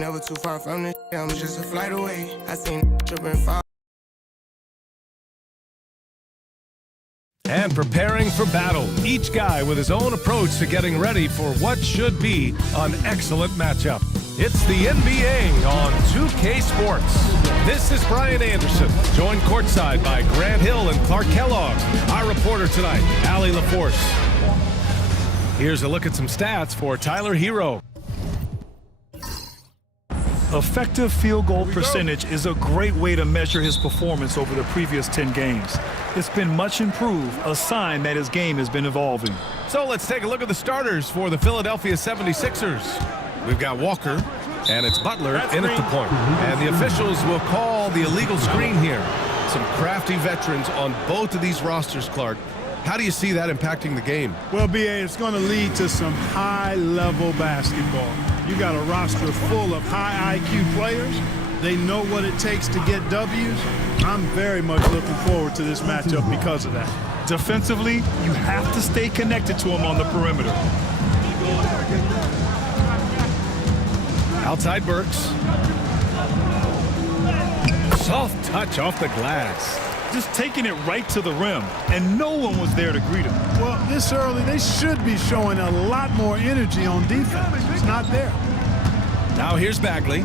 ain't never too far from this. I'm just a flight away. I seen tripping fall. And preparing for battle, each guy with his own approach to getting ready for what should be an excellent matchup. It's the NBA on 2K Sports. This is Brian Anderson, joined courtside by Grant Hill and Clark Kellogg. Our reporter tonight, Allie LaForce. Here's a look at some stats for Tyler Hero. Effective field goal percentage is a great way to measure his performance over the previous 10 games. It's been much improved, a sign that his game has been evolving. So let's take a look at the starters for the Philadelphia 76ers. We've got Walker, and it's Butler in at the point. And the officials will call the illegal screen here. Some crafty veterans on both of these rosters, Clark. How do you see that impacting the game? Well, B.A., it's going to lead to some high-level basketball. You got a roster full of high IQ players. They know what it takes to get W's. I'm very much looking forward to this matchup because of that. Defensively, you have to stay connected to him on the perimeter. Outside Burks. Soft touch off the glass. Just taking it right to the rim, and no one was there to greet him. Well, this early, they should be showing a lot more energy on defense. It's not there. Now here's Bagley.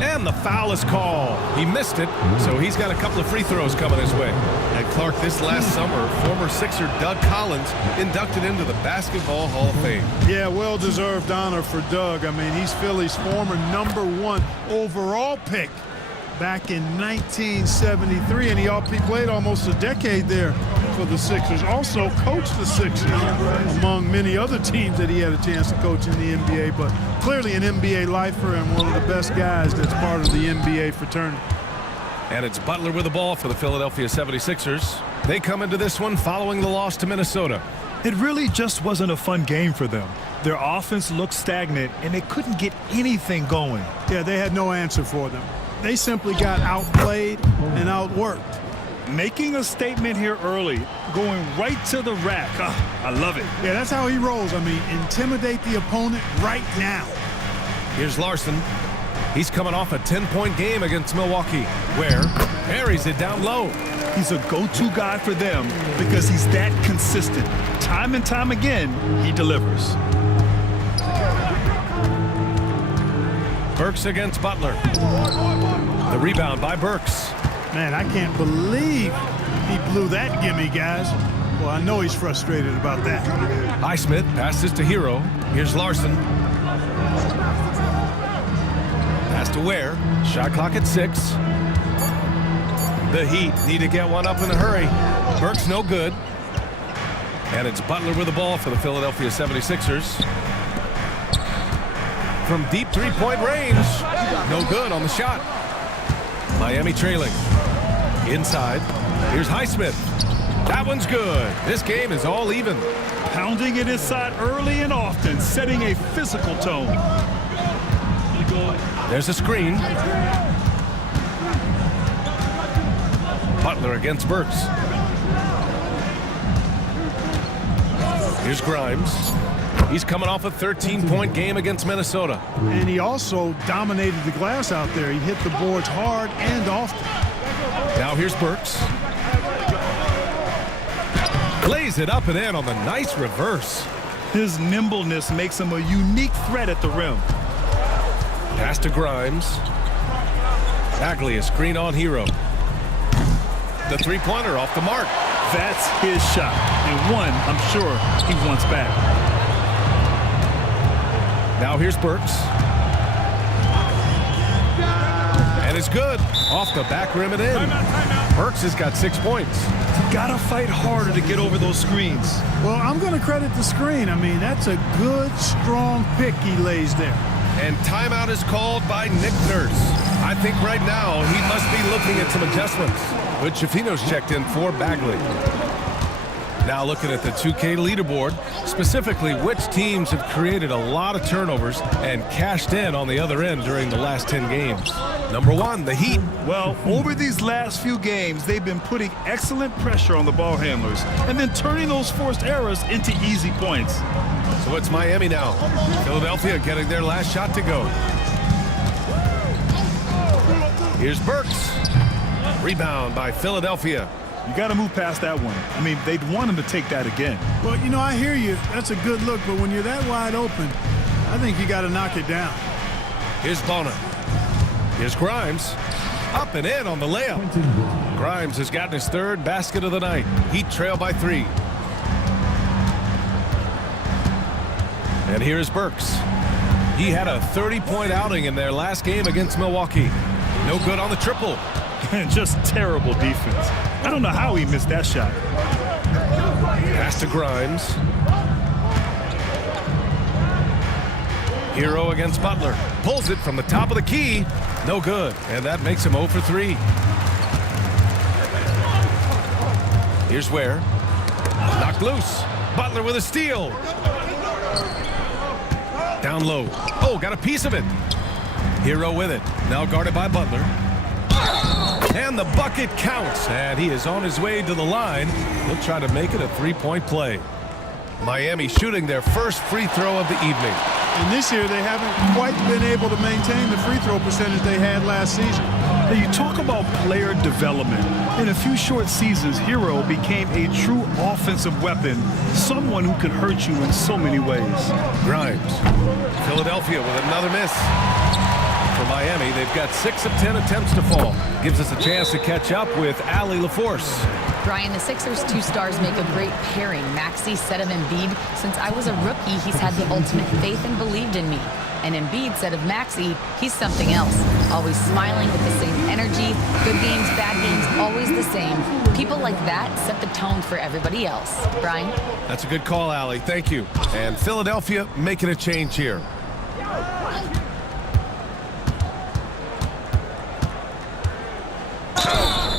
And the foul is called. He missed it, so he's got a couple of free throws coming his way. And Clark, this last summer, former Sixer Doug Collins inducted into the Basketball Hall of Fame. Yeah, well-deserved honor for Doug. I mean, he's Philly's former #1 overall pick back in 1973, and he played almost a decade there for the Sixers. Also coached the Sixers, among many other teams that he had a chance to coach in the NBA, but clearly an NBA lifer and one of the best guys that's part of the NBA fraternity. And it's Butler with the ball for the Philadelphia 76ers. They come into this one following the loss to Minnesota. It really just wasn't a fun game for them. Their offense looked stagnant, and they couldn't get anything going. Yeah, they had no answer for them. They simply got outplayed and outworked. Making a statement here early, going right to the rack. I love it. Yeah, that's how he rolls. I mean, intimidate the opponent right now. Here's Larson. He's coming off a 10-point game against Milwaukee, where buries it down low. He's a go-to guy for them because he's that consistent. Time and time again, he delivers. Burks against Butler. The rebound by Burks. Man, I can't believe he blew that gimme, guys. Well, I know he's frustrated about that. Highsmith passes to Hero. Here's Larson. Pass to Ware. Shot clock at 6. The Heat need to get one up in a hurry. Burks no good. And it's Butler with the ball for the Philadelphia 76ers. From deep three-point range. No good on the shot. Miami trailing. Inside. Here's Highsmith. That one's good. This game is all even. Pounding it inside early and often, setting a physical tone. There's a screen. Butler against Burks. Here's Grimes. He's coming off a 13-point game against Minnesota. And he also dominated the glass out there. He hit the boards hard and often. Now here's Burks. Lays it up and in on the nice reverse. His nimbleness makes him a unique threat at the rim. Pass to Grimes. Bagley, a screen on Hero. The three-pointer off the mark. That's his shot, and one I'm sure he wants back. Now here's Burks. And it's good. Off the back rim and in. Burks has got 6 points. You gotta fight harder to get over those screens. Well, I'm going to credit the screen. I mean, that's a good, strong pick he lays there. And timeout is called by Nick Nurse. I think right now he must be looking at some adjustments, which Shafino's checked in for Bagley. Now looking at the 2K leaderboard, specifically which teams have created a lot of turnovers and cashed in on the other end during the last 10 games. Number 1, the Heat. Well, over these last few games, they've been putting excellent pressure on the ball handlers and then turning those forced errors into easy points. So it's Miami now. Philadelphia getting their last shot to go. Here's Burks. Rebound by Philadelphia. You got to move past that one. I mean, they'd want him to take that again. Well, you know, I hear you. That's a good look, but when you're that wide open, I think you got to knock it down. Here's Bona. Here's Grimes. Up and in on the layup. Grimes has gotten his third basket of the night. Heat trail by 3. And here's Burks. He had a 30-point outing in their last game against Milwaukee. No good on the triple. Just terrible defense. I don't know how he missed that shot. Pass to Grimes. Hero against Butler. Pulls it from the top of the key. No good. And that makes him 0 for 3. Here's Ware. Knocked loose. Butler with a steal. Down low. Oh, got a piece of it. Hero with it. Now guarded by Butler. And the bucket counts. And he is on his way to the line. He'll try to make it a 3-point play. Miami shooting their first free throw of the evening. And this year, they haven't quite been able to maintain the free throw percentage they had last season. Now, you talk about player development. In a few short seasons, Hero became a true offensive weapon, someone who can hurt you in so many ways. Grimes. Philadelphia with another miss. For Miami, they've got 6 of 10 attempts to fall. Gives us a chance to catch up with Allie LaForce. Brian, the Sixers' 2 stars make a great pairing. Maxey said of Embiid, since I was a rookie, he's had the ultimate faith and believed in me. And Embiid said of Maxey, he's something else. Always smiling with the same energy. Good games, bad games, always the same. People like that set the tone for everybody else. Brian? That's a good call, Allie. Thank you. And Philadelphia making a change here.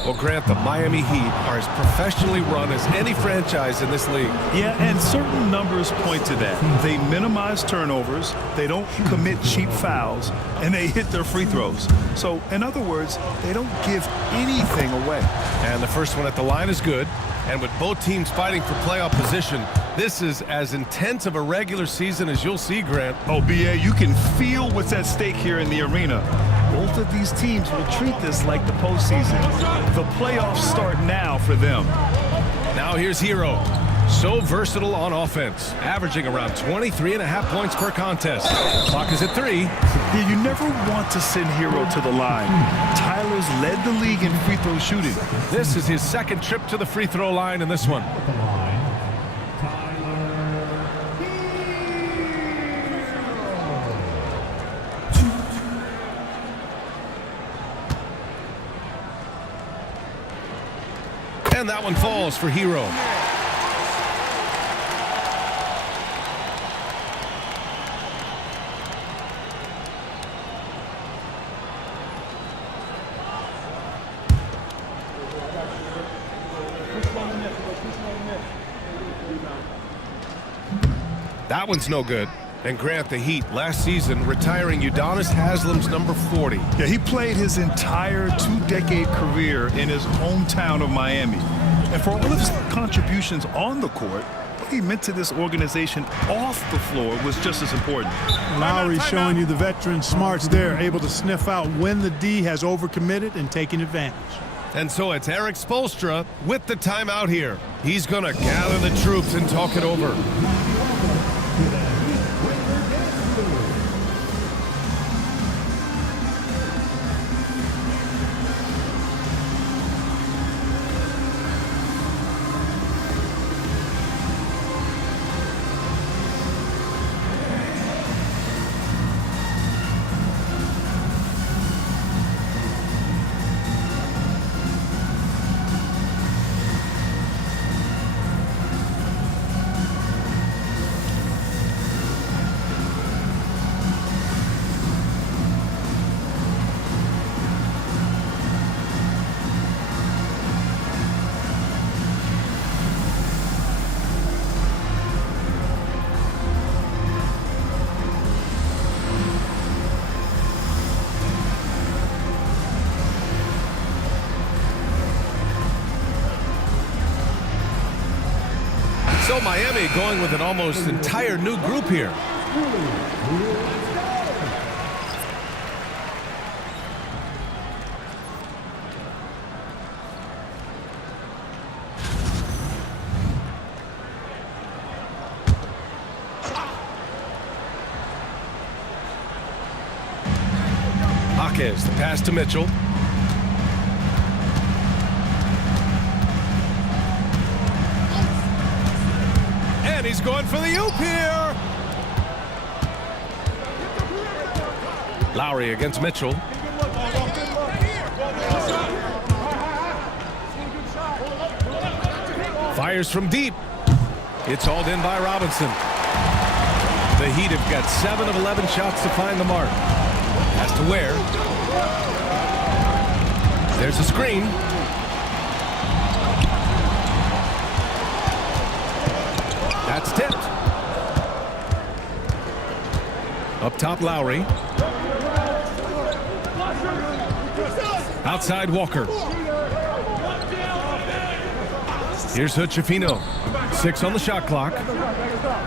Well, Grant, the Miami Heat are as professionally run as any franchise in this league. Yeah, and certain numbers point to that. They minimize turnovers, they don't commit cheap fouls, and they hit their free throws. So, in other words, they don't give anything away. And the first one at the line is good. And with both teams fighting for playoff position, this is as intense of a regular season as you'll see, Grant. Oh, B.A., you can feel what's at stake here in the arena. Both of these teams will treat this like the postseason. The playoffs start now for them. Now here's Hero. So versatile on offense, averaging around 23.5 points per contest. Clock is at 3. Yeah, you never want to send Hero to the line. Tyler's led the league in free throw shooting. This is his second trip to the free throw line in this one. And that one falls for Hero. That one's no good. And Grant, the Heat last season retiring Udonis Haslam's number 40. Yeah, he played his entire 2-decade career in his hometown of Miami. And for all of his contributions on the court, what he meant to this organization off the floor was just as important. Lowry showing you the veteran smarts there, able to sniff out when the D has overcommitted and taking advantage. And so it's Eric Spoelstra with the timeout here. He's going to gather the troops and talk it over. So Miami going with an almost entire new group here. Hawkins, the pass to Mitchell. And he's going for the oop here. Lowry against Mitchell. Fires from deep. It's hauled in by Robinson. The Heat have got 7 of 11 shots to find the mark. Has to Ware. There's a screen. That's tipped. Up top, Lowry. Outside, Walker. Here's Hood-Schifino. 6 on the shot clock.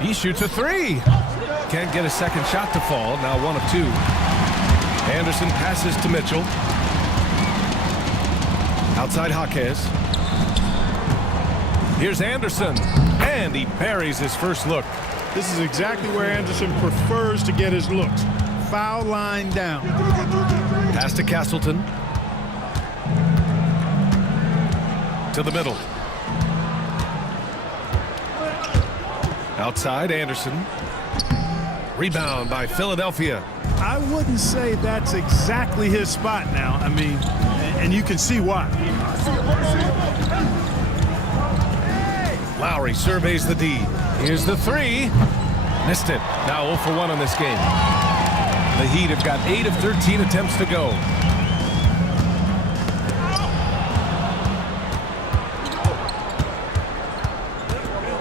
He shoots a 3. Can't get a second shot to fall. Now 1 of 2. Anderson passes to Mitchell. Outside Jaquez. Here's Anderson. And he buries his first look. This is exactly where Anderson prefers to get his looks. Foul line down. Pass to Castleton. To the middle. Outside, Anderson. Rebound by Philadelphia. I wouldn't say that's exactly his spot now. I mean, and you can see why. Lowry surveys the D. Here's the 3. Missed it. Now 0 for 1 on this game. The Heat have got 8 of 13 attempts to go.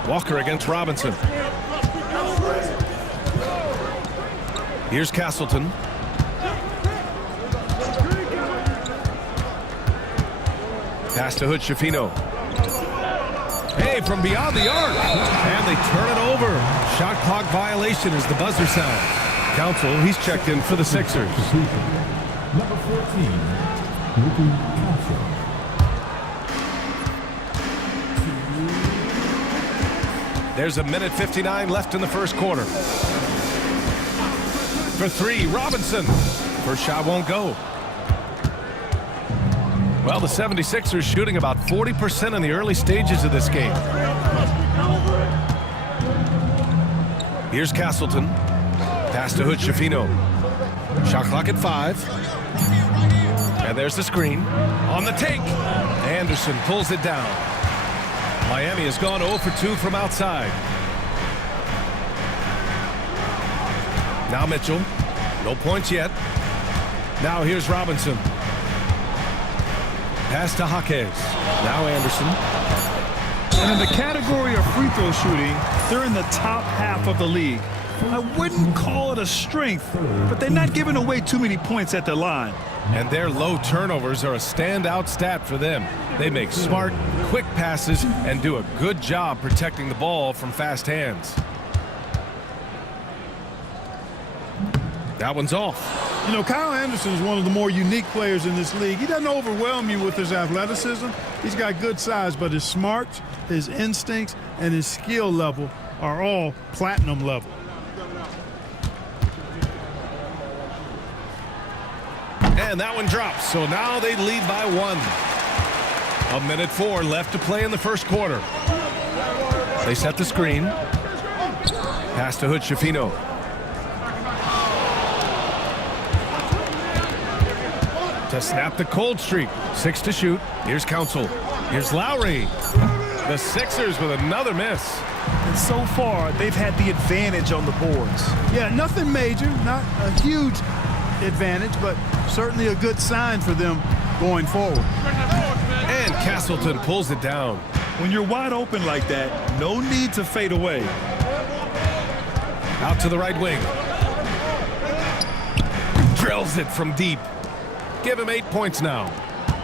Walker against Robinson. Here's Castleton. Pass to Hood-Schifino. Hey, from beyond the arc. And they turn it over. Shot clock violation as the buzzer sounds. Council, he's checked in for the Sixers. Number 14, Ricky Council. There's a minute 59 left in the first quarter. For 3, Robinson. First shot won't go. Well, the 76ers shooting about 40% in the early stages of this game. Here's Castleton. Pass to Hood-Schifino. Shot clock at 5. And there's the screen. On the take. Anderson pulls it down. Miami has gone 0 for 2 from outside. Now Mitchell. No points yet. Now here's Robinson. Pass to Jaquez. Now Anderson. And in the category of free throw shooting, they're in the top half of the league. I wouldn't call it a strength, but they're not giving away too many points at the line. And their low turnovers are a standout stat for them. They make smart, quick passes and do a good job protecting the ball from fast hands. That one's off. You know, Kyle Anderson is one of the more unique players in this league. He doesn't overwhelm you with his athleticism. He's got good size, but his smarts, his instincts, and his skill level are all platinum level. And that one drops, so now they lead by 1. A minute 4 left to play in the first quarter. They set the screen. Pass to Hood-Schifino. To snap the cold streak. 6 to shoot. Here's Council. Here's Lowry. The Sixers with another miss. And so far, they've had the advantage on the boards. Yeah, nothing major, not a huge advantage, but certainly a good sign for them going forward. And Castleton pulls it down. When you're wide open like that, no need to fade away. Out to the right wing. Drills it from deep. Give him 8 points now.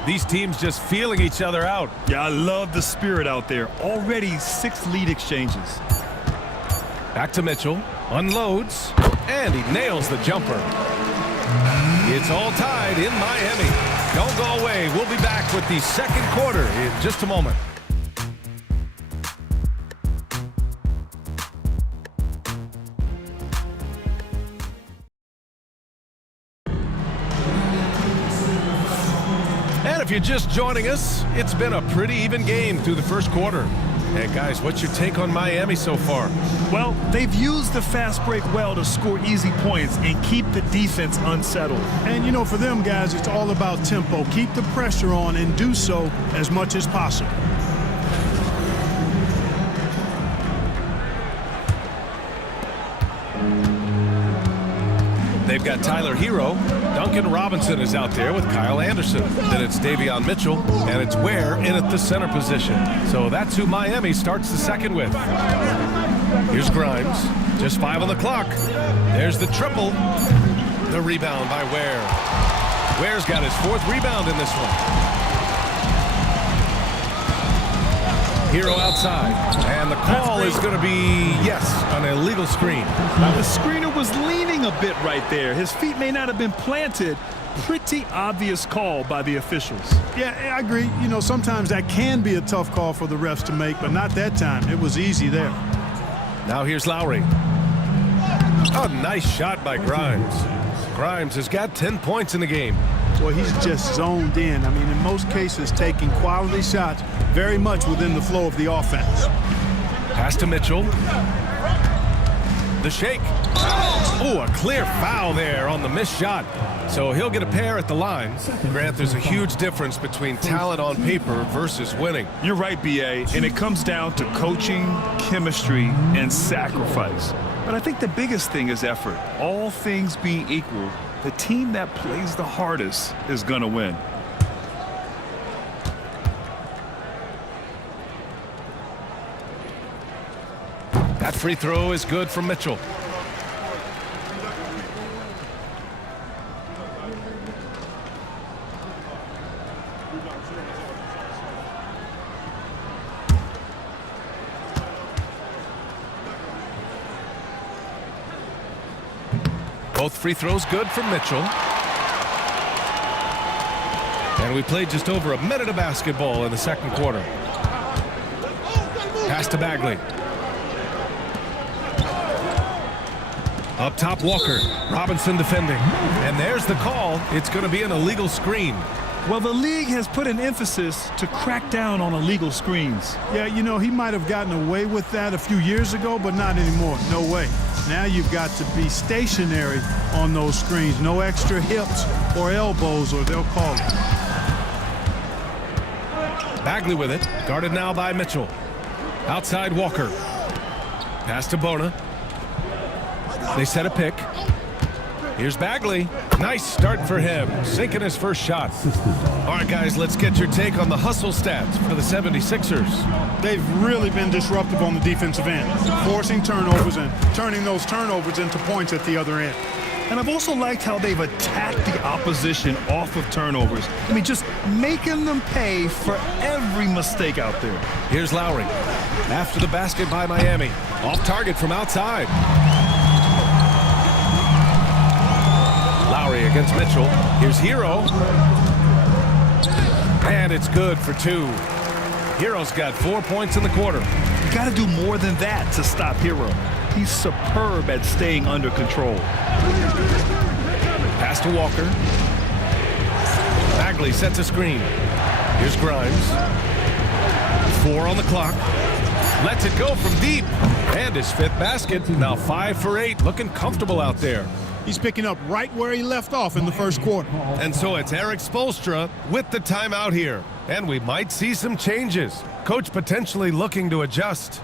These teams just feeling each other out. Yeah, I love the spirit out there. Already 6 lead exchanges. Back to Mitchell. Unloads. And he nails the jumper. It's all tied in Miami. Don't go away. We'll be back with the second quarter in just a moment. And if you're just joining us, it's been a pretty even game through the first quarter. And guys, what's your take on Miami so far? Well, they've used the fast break well to score easy points and keep the defense unsettled. And, you know, for them, guys, it's all about tempo. Keep the pressure on and do so as much as possible. They've got Tyler Hero. Duncan Robinson is out there with Kyle Anderson. Then it's Davion Mitchell, and it's Ware in at the center position. So that's who Miami starts the second with. Here's Grimes. Just 5 on the clock. There's the triple. The rebound by Ware. Ware's got his 4th rebound in this one. Hero outside, and the call is going to be, yes, an illegal screen. Now, the screener was leaning a bit right there. His feet may not have been planted. Pretty obvious call by the officials. Yeah, I agree. You know, sometimes that can be a tough call for the refs to make, but not that time. It was easy there. Now here's Lowry. Oh, nice shot by Grimes. Grimes has got 10 points in the game. Well, he's just zoned in. I mean, in most cases, taking quality shots very much within the flow of the offense. Pass to Mitchell. The shake. Oh, a clear foul there on the missed shot. So he'll get a pair at the line. Grant, there's a huge difference between talent on paper versus winning. You're right, B.A., and it comes down to coaching, chemistry, and sacrifice. But I think the biggest thing is effort. All things being equal, the team that plays the hardest is going to win. That free throw is good from Mitchell. Both free throws good from Mitchell. And we played just over a minute of basketball in the second quarter. Pass to Bagley. Up top, Walker. Robinson defending. And there's the call. It's going to be an illegal screen. Well, the league has put an emphasis to crack down on illegal screens. Yeah, you know, he might have gotten away with that a few years ago, but not anymore. No way. Now you've got to be stationary on those screens. No extra hips or elbows, or they'll call it. Bagley with it. Guarded now by Mitchell. Outside, Walker. Pass to Bona. They set a pick. Here's Bagley. Nice start for him. Sinking his first shot. All right, guys, let's get your take on the hustle stats for the 76ers. They've really been disruptive on the defensive end, forcing turnovers and turning those turnovers into points at the other end. And I've also liked how they've attacked the opposition off of turnovers. I mean, just making them pay for every mistake out there. Here's Lowry. After the basket by Miami. Off target from outside. Lowry against Mitchell. Here's Hero. And it's good for 2. Hero's got 4 points in the quarter. You got to do more than that to stop Hero. He's superb at staying under control. Pass to Walker. Bagley sets a screen. Here's Grimes. 4 on the clock. Lets it go from deep. And his 5th basket. Now 5 for 8. Looking comfortable out there. He's picking up right where he left off in the first quarter. And so it's Eric Spoelstra with the timeout here. And we might see some changes. Coach potentially looking to adjust.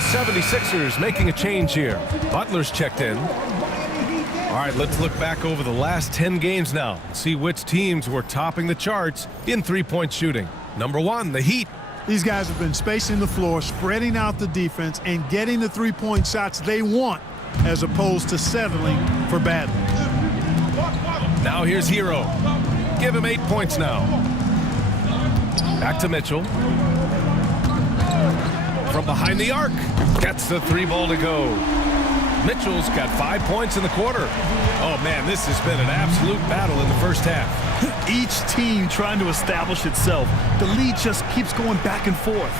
76ers making a change here. Butler's checked in. All right, let's look back over the last 10 games now and see which teams were topping the charts in three-point shooting. Number 1, the Heat. These guys have been spacing the floor, spreading out the defense, and getting the three-point shots they want as opposed to settling for bad ones. Now here's Hero. Give him 8 points now. Back to Mitchell. From behind the arc. Gets the 3-ball to go. Mitchell's got 5 points in the quarter. Oh, man, this has been an absolute battle in the first half. Each team trying to establish itself. The lead just keeps going back and forth.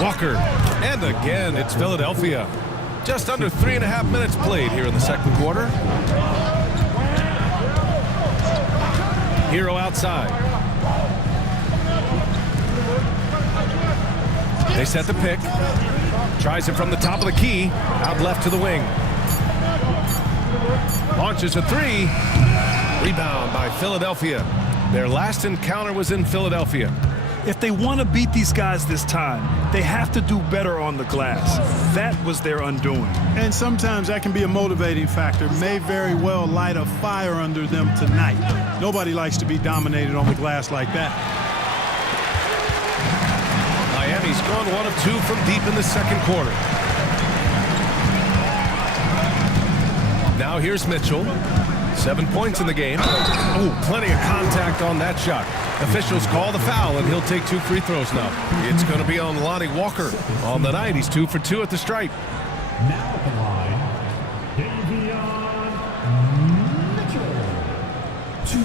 Walker. And again, it's Philadelphia. Just under 3.5 minutes played here in the second quarter. Hero outside. They set the pick. Tries it from the top of the key. Out left to the wing. Launches a 3. Rebound by Philadelphia. Their last encounter was in Philadelphia. If they want to beat these guys this time, they have to do better on the glass. That was their undoing. And sometimes that can be a motivating factor. May very well light a fire under them tonight. Nobody likes to be dominated on the glass like that. Miami's gone 1 of 2 from deep in the second quarter. Now here's Mitchell. 7 points in the game. Oh, plenty of contact on that shot. Officials call the foul, and he'll take 2 free throws now. It's going to be on Lonnie Walker. On the night, he's 2 for 2 at the stripe. Now at the line, Davion Mitchell. 2.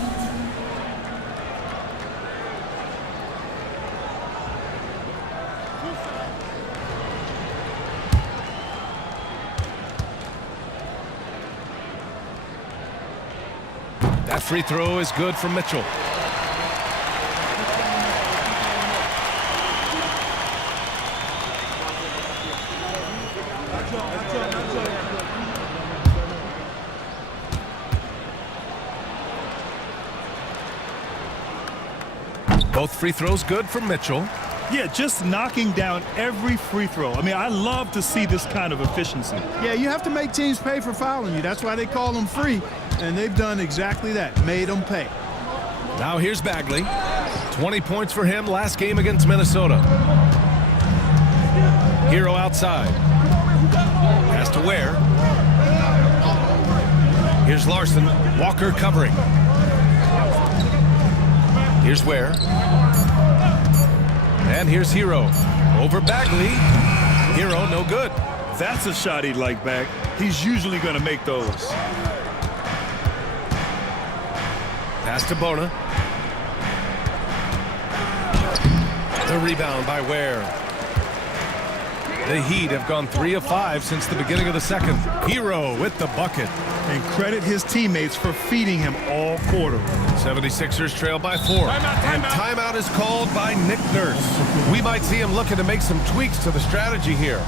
That free throw is good from Mitchell. Both free throws good from Mitchell. Yeah, just knocking down every free throw. I mean, I love to see this kind of efficiency. Yeah, you have to make teams pay for fouling you. That's why they call them free. And they've done exactly that, made them pay. Now here's Bagley. 20 points for him last game against Minnesota. Hero outside. Pass to Ware. Here's Larson. Walker covering. Here's Ware. And here's Hero. Over Bagley. Hero, no good. That's a shot he'd like back. He's usually going to make those. Pass to Bona. The rebound by Ware. The Heat have gone 3 of 5 since the beginning of the second. Hero with the bucket. And credit his teammates for feeding him all quarter. 76ers trail by 4. And timeout is called by Nick Nurse. We might see him looking to make some tweaks to the strategy here.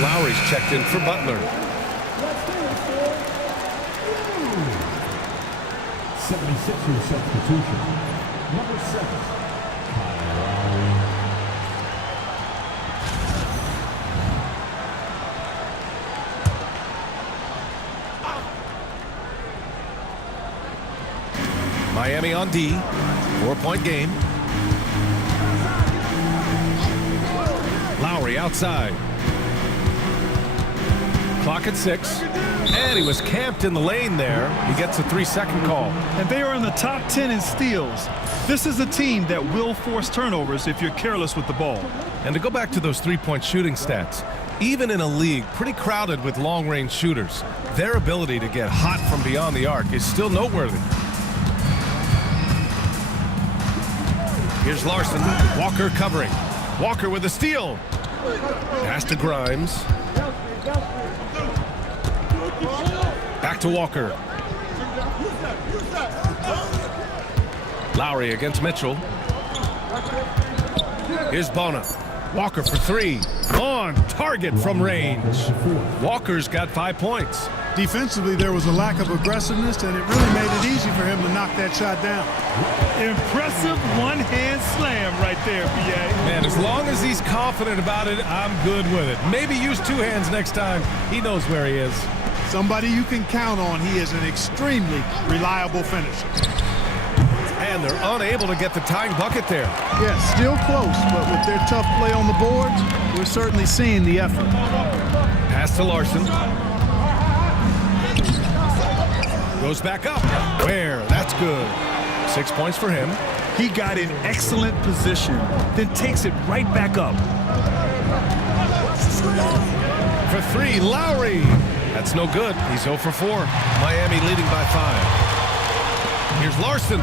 Lowry's checked in for Butler. 76ers substitution. Number 7, Kyle Lowry. Miami on D. 4-point game. Lowry outside. Clock at 6. And he was camped in the lane there. He gets a 3-second call. And they are in the top 10 in steals. This is a team that will force turnovers if you're careless with the ball. And to go back to those three-point shooting stats, even in a league pretty crowded with long-range shooters, their ability to get hot from beyond the arc is still noteworthy. Here's Larson. Walker covering. Walker with a steal. Pass to Grimes. Back to Walker. Lowry against Mitchell. Here's Bona. Walker for 3. On target from range. Walker's got 5 points. Defensively, there was a lack of aggressiveness, and it really made it easy for him to knock that shot down. Impressive one-hand slam right there, BA. Man, as long as he's confident about it, I'm good with it. Maybe use 2 hands next time. He knows where he is. Somebody you can count on. He is an extremely reliable finisher. And they're unable to get the tying bucket there. Yeah, still close, but with their tough play on the boards, we're certainly seeing the effort. Pass to Larson. Goes back up. Where? That's good. 6 points for him. He got in excellent position, then takes it right back up. For 3, Lowry. That's no good. He's 0 for 4. Miami leading by 5. Here's Larson.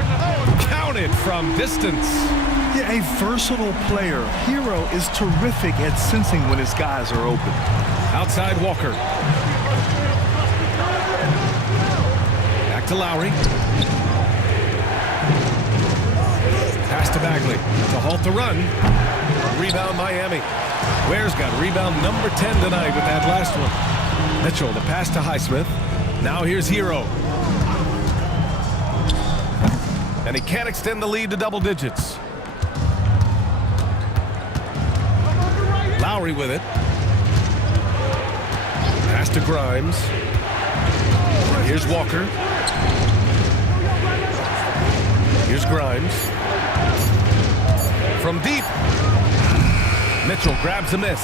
Counted from distance. Yeah, a versatile player. Hero is terrific at sensing when his guys are open. Outside Walker. Back to Lowry. Pass to Bagley to halt the run. Rebound Miami. Ware's got rebound number 10 tonight with that last one. Mitchell, the pass to Highsmith. Now here's Hero. And he can't extend the lead to double digits. Lowry with it. Pass to Grimes. Here's Walker. Here's Grimes. From deep. Mitchell grabs a miss.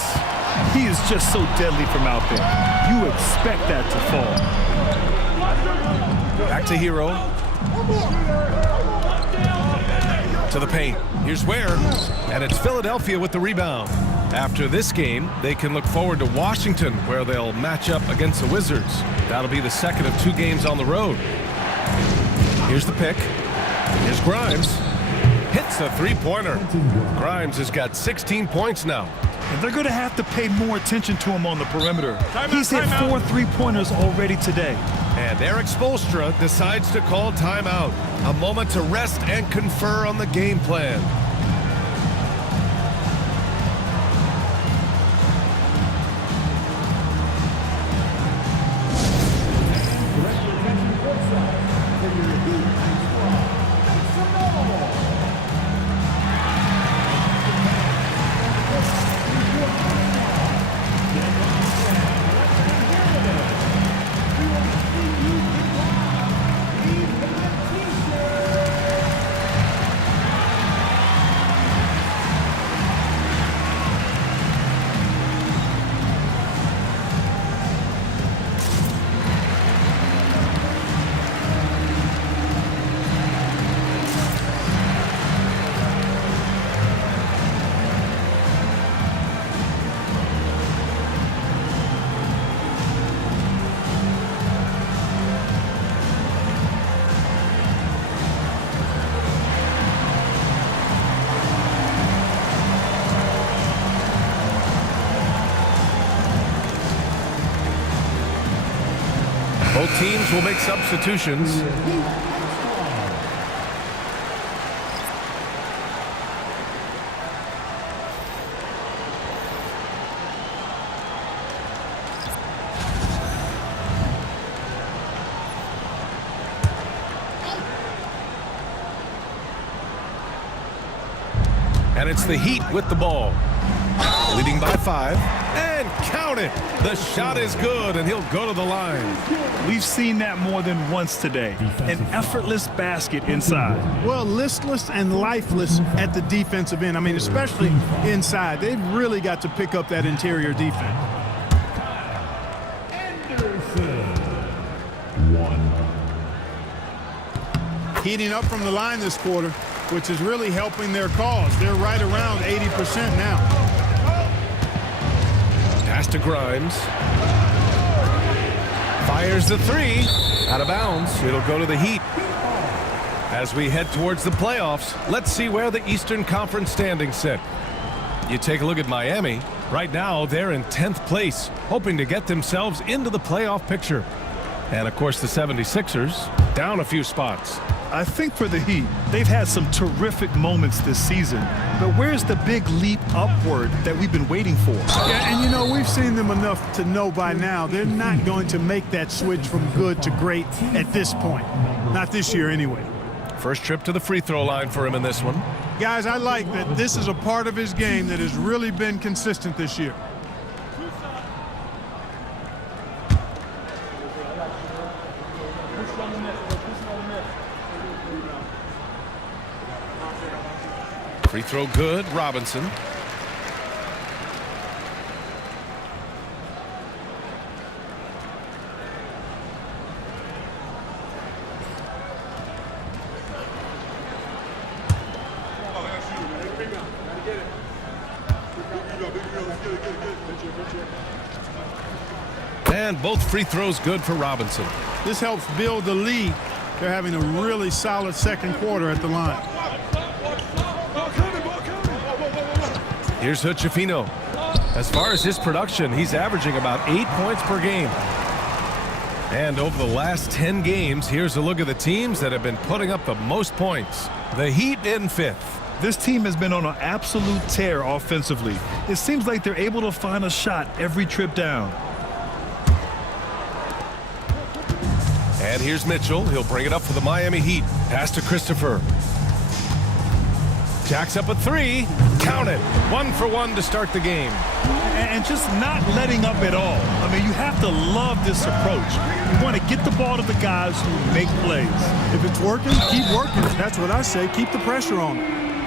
He is just so deadly from out there. You expect that to fall. Back to Hero. To the paint. Here's Ware. And it's Philadelphia with the rebound. After this game, they can look forward to Washington, where they'll match up against the Wizards. That'll be the second of 2 games on the road. Here's the pick. Here's Grimes. Hits a 3-pointer. Grimes has got 16 points now. And they're going to have to pay more attention to him on the perimeter. He's hit 4 3-pointers already today. And Eric Spoelstra decides to call timeout. A moment to rest and confer on the game plan. Both teams will make substitutions. And it's the Heat with the ball. leading by 5. And count it! The shot is good, and he'll go to the line. We've seen that more than once today. An effortless basket inside. Well, listless and lifeless at the defensive end. I mean, especially inside. They've really got to pick up that interior defense. Heating up from the line this quarter, which is really helping their cause. They're right around 80% now. Pass to Grimes. Fires the 3. Out of bounds. It'll go to the Heat. As we head towards the playoffs, let's see where the Eastern Conference standings sit. You take a look at Miami. Right now, they're in 10th place, hoping to get themselves into the playoff picture. And, of course, the 76ers down a few spots. I think for the Heat, they've had some terrific moments this season. But where's the big leap upward that we've been waiting for? Yeah, and you know, we've seen them enough to know by now they're not going to make that switch from good to great at this point. Not this year anyway. First trip to the free throw line for him in this one. Guys, I like that this is a part of his game that has really been consistent this year. Free throw good, Robinson. And both free throws good for Robinson. This helps build the lead. They're having a really solid second quarter at the line. Here's Hutchefino. As far as his production, he's averaging about 8 points per game. And over the last 10 games, here's a look at the teams that have been putting up the most points. The Heat in 5th. This team has been on an absolute tear offensively. It seems like they're able to find a shot every trip down. And here's Mitchell. He'll bring it up for the Miami Heat. Pass to Christopher. Jacks up a 3. Count it. 1 for 1 to start the game. And just not letting up at all. I mean, you have to love this approach. You want to get the ball to the guys who make plays. If it's working, keep working. That's what I say. Keep the pressure on.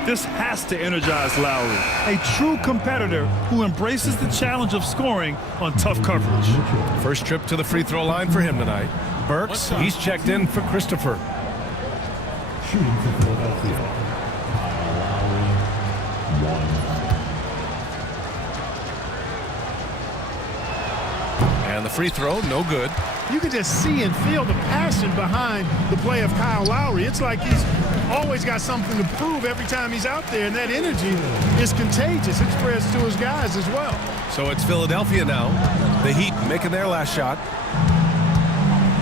This has to energize Lowry, a true competitor who embraces the challenge of scoring on tough coverage. First trip to the free throw line for him tonight. Burks, he's checked in for Christopher. Shooting for Philadelphia. And the free throw, no good. You can just see and feel the passion behind the play of Kyle Lowry. It's like he's always got something to prove every time he's out there, and that energy is contagious. It spreads to his guys as well. So it's Philadelphia now. The Heat making their last shot.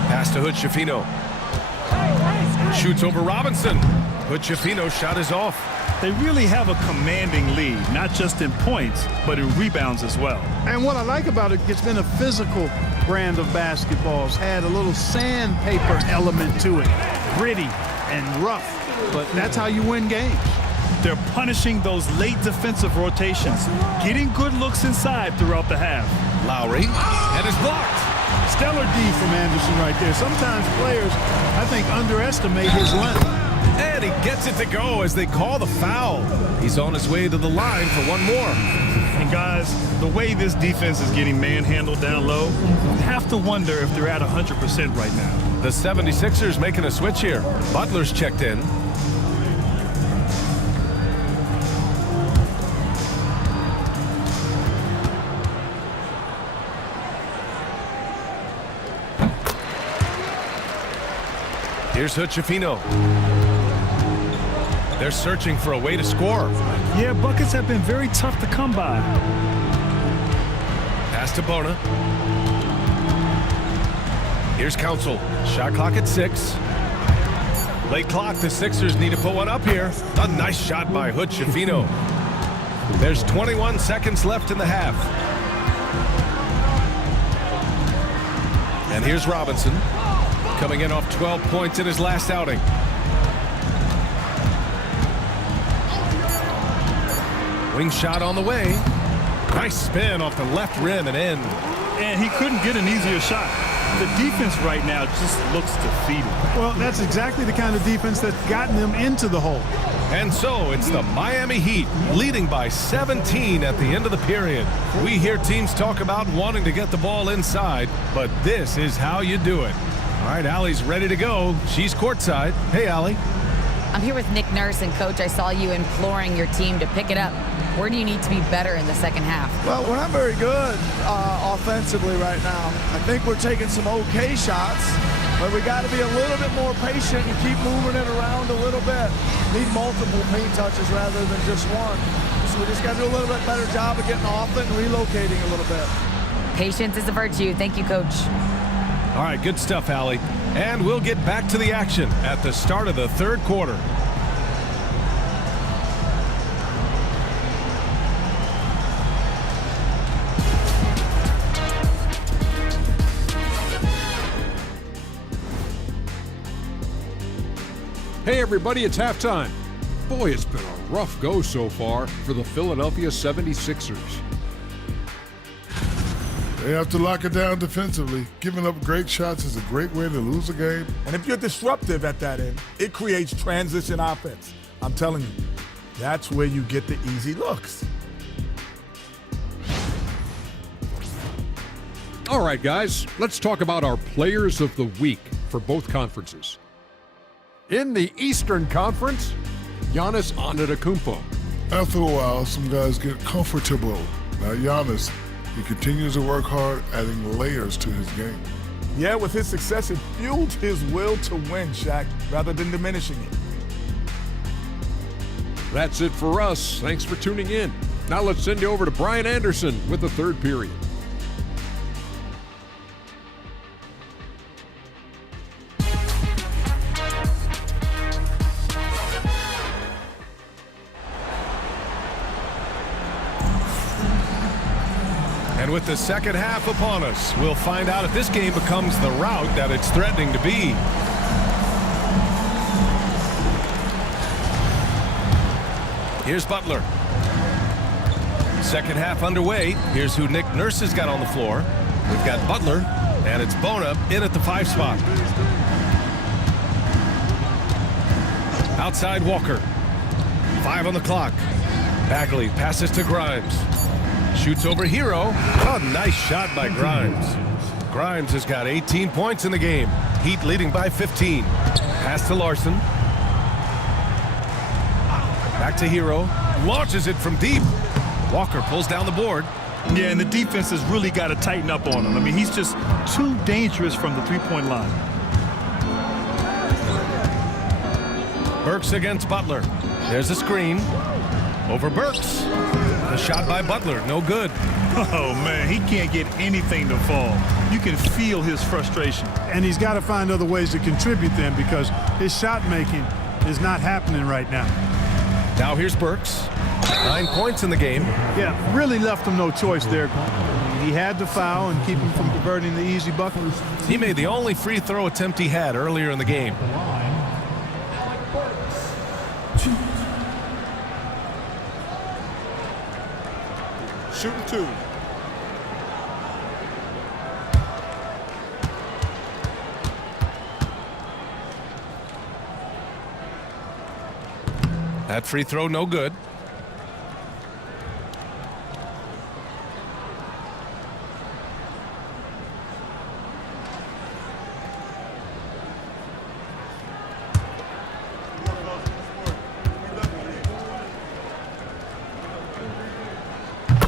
Pass to Hutchefino. Shoots over Robinson. Hutchefino's shot is off. They really have a commanding lead, not just in points, but in rebounds as well. And what I like about it, it's been a physical brand of basketball. It's had a little sandpaper element to it. Gritty and rough, but that's how you win games. They're punishing those late defensive rotations, getting good looks inside throughout the half. Lowry, and is blocked. Stellar D from Anderson right there. Sometimes players, I think, underestimate his length. And he gets it to go as they call the foul. He's on his way to the line for one more. And guys, the way this defense is getting manhandled down low, you have to wonder if they're at 100% right now. The 76ers making a switch here. Butler's checked in. Here's Hutchefino. They're searching for a way to score. Yeah, buckets have been very tough to come by. Pass to Bona. Here's Council. Shot clock at 6. Late clock. The Sixers need to put one up here. A nice shot by Hutchefino. There's 21 seconds left in the half. And here's Robinson. Coming in off 12 points in his last outing. Wing shot on the way. Nice spin off the left rim and in. And he couldn't get an easier shot. The defense right now just looks defeated. Well, that's exactly the kind of defense that's gotten them into the hole. And so it's the Miami Heat leading by 17 at the end of the period. We hear teams talk about wanting to get the ball inside, but this is how you do it. All right, Allie's ready to go. She's courtside. Hey, Allie. I'm here with Nick Nurse, and Coach, I saw you imploring your team to pick it up. Where do you need to be better in the second half? Well, we're not very good offensively right now. I think we're taking some okay shots, but we got to be a little bit more patient and keep moving it around a little bit. Need multiple paint touches rather than just one. So we just got to do a little bit better job of getting off it and relocating a little bit. Patience is a virtue. Thank you, Coach. All right, good stuff, Allie. And we'll get back to the action at the start of the third quarter. Hey everybody, it's halftime. Boy, it's been a rough go so far for the Philadelphia 76ers. They have to lock it down defensively. Giving up great shots is a great way to lose a game. And if you're disruptive at that end, it creates transition offense. I'm telling you, that's where you get the easy looks. All right, guys, let's talk about our players of the week for both conferences. In the Eastern Conference, Giannis Antetokounmpo. After a while, some guys get comfortable. Now Giannis, he continues to work hard, adding layers to his game. Yeah, with his success, it fueled his will to win, Shaq, rather than diminishing it. That's it for us. Thanks for tuning in. Now let's send you over to Brian Anderson with the third period. And with the second half upon us, we'll find out if this game becomes the rout that it's threatening to be. Here's Butler. Second half underway. Here's who Nick Nurse has got on the floor. We've got Butler, and it's Bona in at the 5 spot. Outside Walker. 5 on the clock. Bagley passes to Grimes. Shoots over Hero. Oh, nice shot by Grimes. Grimes has got 18 points in the game. Heat leading by 15. Pass to Larson. Back to Hero. Launches it from deep. Walker pulls down the board. Yeah, and the defense has really got to tighten up on him. I mean, he's just too dangerous from the three-point line. Burks against Butler. There's a screen. Over Burks. The shot by Butler, no good. Oh, man, he can't get anything to fall. You can feel his frustration. And he's got to find other ways to contribute then, because his shot making is not happening right now. Now here's Burks. 9 points in the game. Yeah, really left him no choice there. He had to foul and keep him from converting the easy bucket. He made the only free throw attempt he had earlier in the game. Shooting 2. That free throw, no good.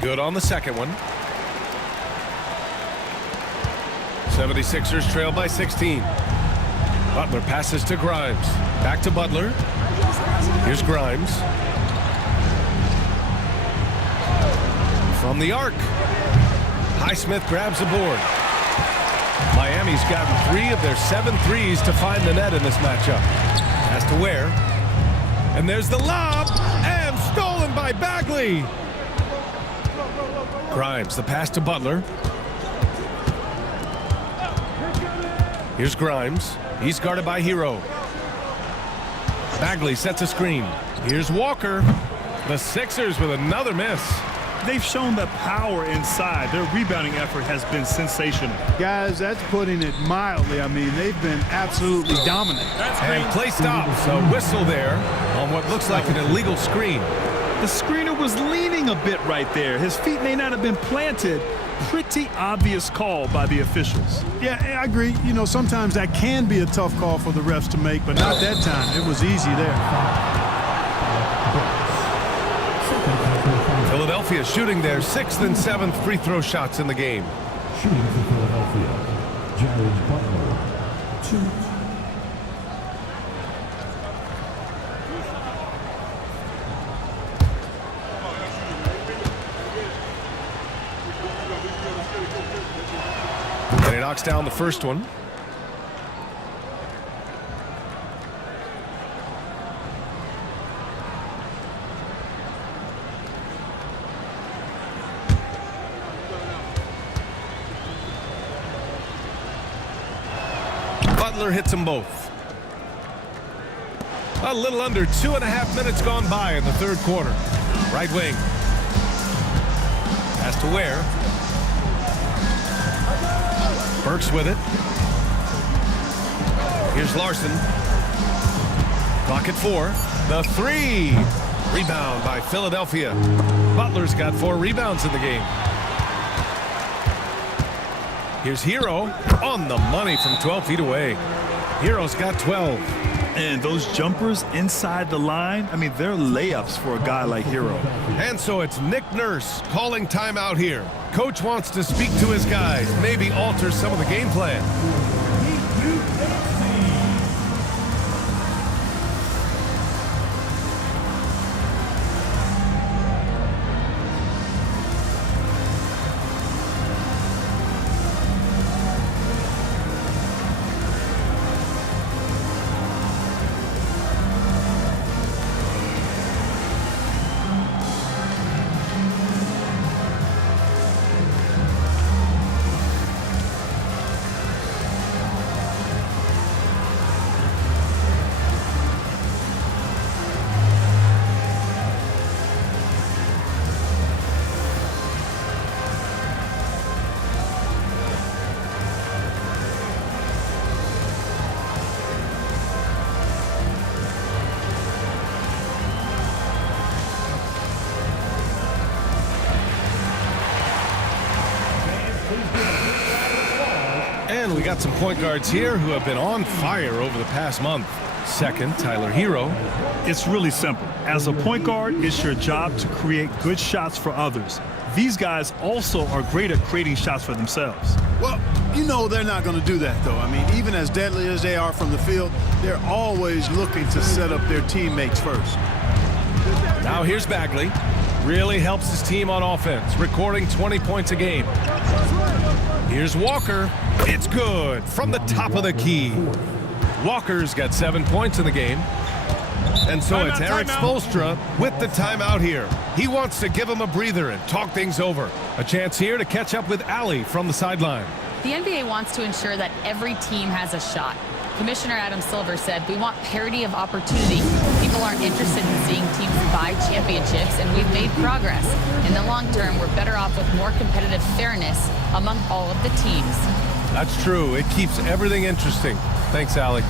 Good on the second one. 76ers trail by 16. Butler passes to Grimes. Back to Butler. Here's Grimes. From the arc. Highsmith grabs the board. Miami's gotten 3 of their 7 threes to find the net in this matchup. Has to Ware. And there's the lob. And stolen by Bagley. Grimes, the pass to Butler. Here's Grimes. He's guarded by Hero. Bagley sets a screen. Here's Walker. The Sixers with another miss. they've shown the power inside. Their rebounding effort has been sensational. Guys, that's putting it mildly. I mean, they've been absolutely dominant. And play stops. A whistle there on what looks like an illegal screen. The screener was leaning a bit right there. His feet may not have been planted. Pretty obvious call by the officials. Yeah, I agree. You know, sometimes that can be a tough call for the refs to make, but not that time. It was easy there. Philadelphia shooting their 6th and 7th free throw shots in the game. Shooting for Philadelphia, Jared Butler, 2. And he knocks down the first one. Butler hits them both. A little under 2.5 minutes gone by in the third quarter. Right wing. Pass to Ware. Burks with it. Here's Larson. Clock at 4. The 3. Rebound by Philadelphia. Butler's got 4 rebounds in the game. Here's Hero on the money from 12 feet away. Hero's got 12. And those jumpers inside the line, I mean, they're layups for a guy like Hero. And so it's Nick Nurse calling timeout here. Coach wants to speak to his guys, maybe alter some of the game plan. And we got some point guards here who have been on fire over the past month. Second, Tyler Hero. It's really simple. As a point guard, it's your job to create good shots for others. These guys also are great at creating shots for themselves. Well, you know they're not going to do that, though. I mean, even as deadly as they are from the field, they're always looking to set up their teammates first. Now here's Bagley. Really helps his team on offense, recording 20 points a game. Here's Walker. It's good from the top of the key. Walker's got 7 points in the game. And so it's Eric Spoelstra with the timeout here. He wants to give him a breather and talk things over. A chance here to catch up with Allie from the sideline. The NBA wants to ensure that every team has a shot. Commissioner Adam Silver said, we want parity of opportunity. People aren't interested in seeing teams buy championships, and we've made progress. In the long term, we're better off with more competitive fairness among all of the teams. That's true. It keeps everything interesting. Thanks, Allie.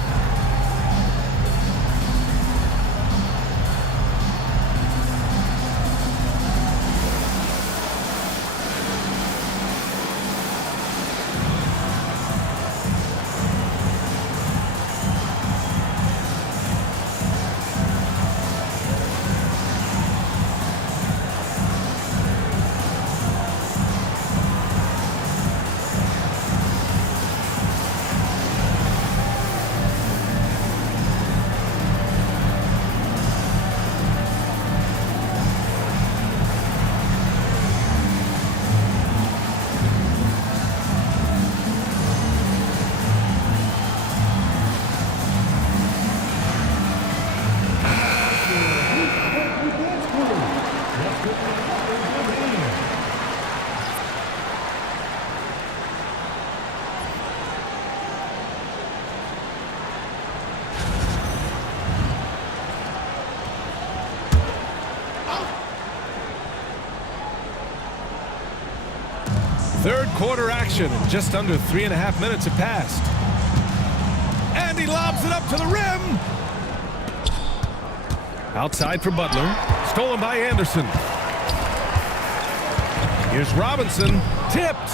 Third quarter action, and just under 3.5 minutes have passed. And he lobs it up to the rim. Outside for Butler. Stolen by Anderson. Here's Robinson. Tipped.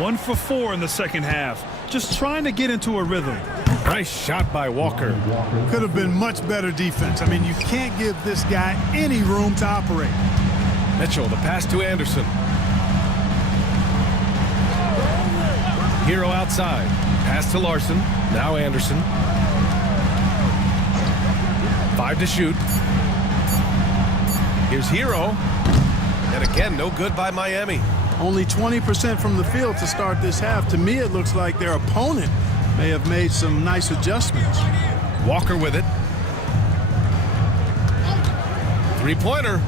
1 for 4 in the second half. Just trying to get into a rhythm. Nice shot by Walker. Could have been much better defense. I mean, you can't give this guy any room to operate. Mitchell, the pass to Anderson. Hero outside. Pass to Larson. Now Anderson. 5 to shoot. Here's Hero. And again, no good by Miami. Only 20% from the field to start this half. To me, it looks like their opponent may have made some nice adjustments. Walker with it. Three-pointer.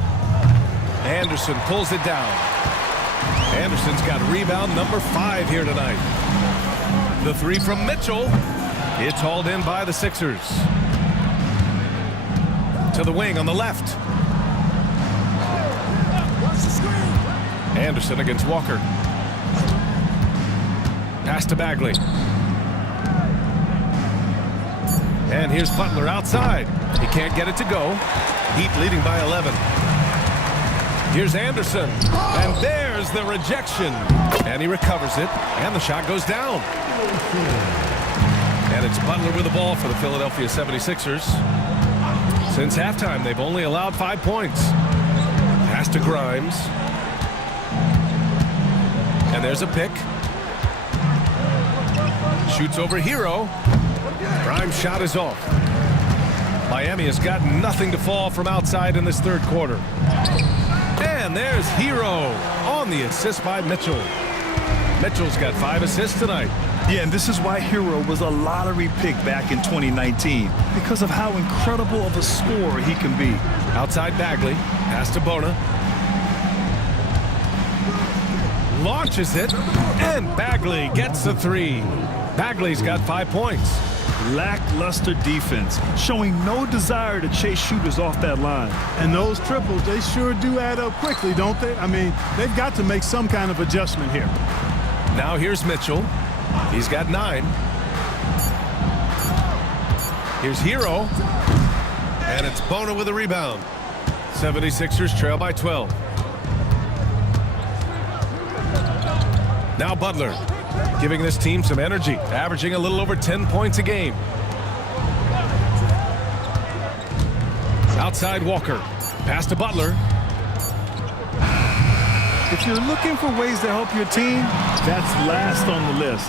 Anderson pulls it down. Anderson's got rebound number 5 here tonight. The three from Mitchell. It's hauled in by the Sixers. To the wing on the left. Anderson against Walker. Pass to Bagley. And here's Butler outside. He can't get it to go. Heat leading by 11. Here's Anderson. And there's the rejection. And he recovers it. And the shot goes down. And it's Butler with the ball for the Philadelphia 76ers. Since halftime, they've only allowed 5 points. Pass to Grimes. And there's a pick. Shoots over Hero. Grimes' shot is off. Miami has got nothing to fall from outside in this third quarter. And there's Hero on the assist by Mitchell. Mitchell's got 5 assists tonight. Yeah, and this is why Hero was a lottery pick back in 2019, because of how incredible of a scorer he can be. Outside Bagley. Pass to Bona. Launches it, and Bagley gets the 3. Bagley's got 5 points. Lackluster defense, showing no desire to chase shooters off that line. And those triples, they sure do add up quickly, don't they? I mean, they've got to make some kind of adjustment here. Now here's Mitchell. He's got 9. Here's Hero. And it's Bona with a rebound. 76ers trail by 12. Now Butler, giving this team some energy, averaging a little over 10 points a game. Outside Walker. Pass to Butler. If you're looking for ways to help your team, that's last on the list.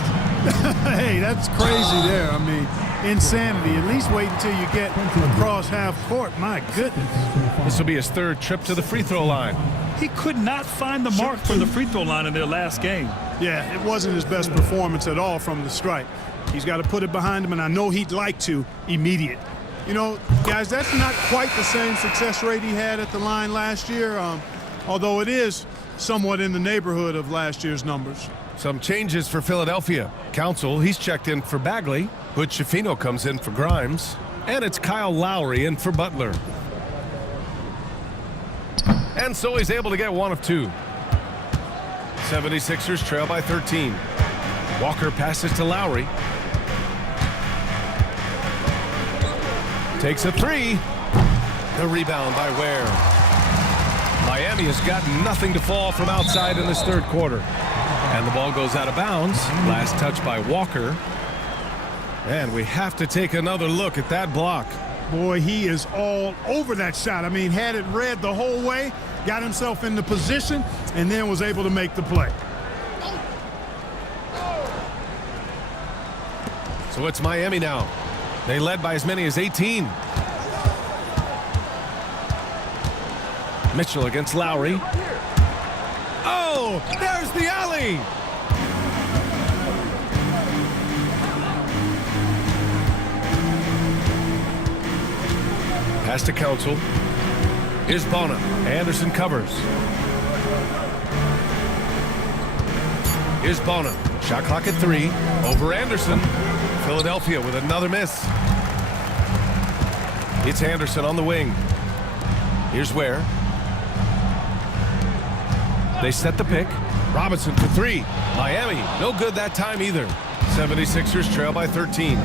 Hey, that's crazy there. I mean, insanity. At least wait until you get across half court. My goodness. This will be his 3rd trip to the free throw line. He could not find the mark from the free throw line in their last game. Yeah, it wasn't his best performance at all from the stripe. He's got to put it behind him, and I know he'd like to immediate. You know, guys, that's not quite the same success rate he had at the line last year, although it is somewhat in the neighborhood of last year's numbers. Some changes for Philadelphia. Council, he's checked in for Bagley. Butch Shafino comes in for Grimes. And it's Kyle Lowry in for Butler. And so he's able to get 1 of 2. 76ers trail by 13. Walker passes to Lowry. Takes a 3. The rebound by Ware. Miami has got nothing to fall from outside in this third quarter. And the ball goes out of bounds. Last touch by Walker. And we have to take another look at that block. Boy, he is all over that shot. I mean, had it read the whole way, got himself in the position, and then was able to make the play. So it's Miami now. They led by as many as 18. Mitchell against Lowry. Oh, there's the alley. Pass to Council. Here's Bona. Anderson covers. Here's Bona. Shot clock at 3. Over Anderson. Philadelphia with another miss. It's Anderson on the wing. Here's Ware. They set the pick. Robinson for three. Miami, no good that time either. 76ers trail by 13.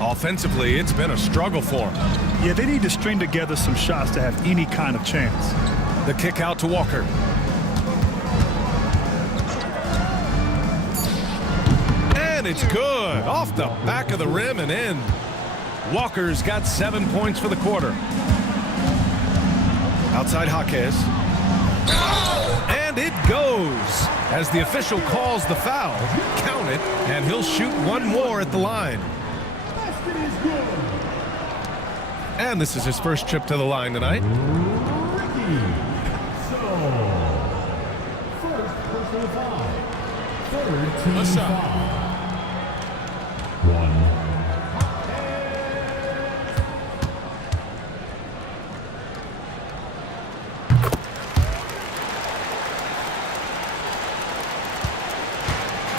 Offensively, it's been a struggle for them. Yeah, they need to string together some shots to have any kind of chance. The kick out to Walker. And it's good. Off the back of the rim and in. Walker's got 7 points for the quarter. Outside Jaquez. And it goes. As the official calls the foul, count it, and he'll shoot one more at the line. And this is his first trip to the line tonight. What's up? 1.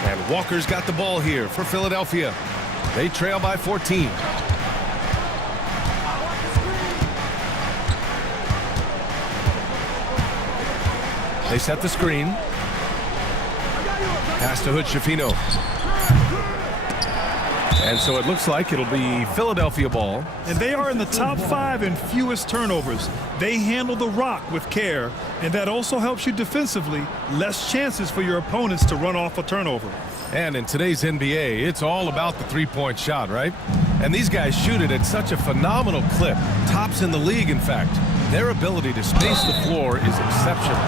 And Walker's got the ball here for Philadelphia. They trail by 14. They set the screen. Pass to Hood Schifino. And so it looks like it'll be Philadelphia ball. And they are in the top 5 in fewest turnovers. They handle the rock with care, and that also helps you defensively. Less chances for your opponents to run off a turnover. And in today's NBA, it's all about the three-point shot, right? And these guys shoot it at such a phenomenal clip. Tops in the league, in fact. Their ability to space the floor is exceptional.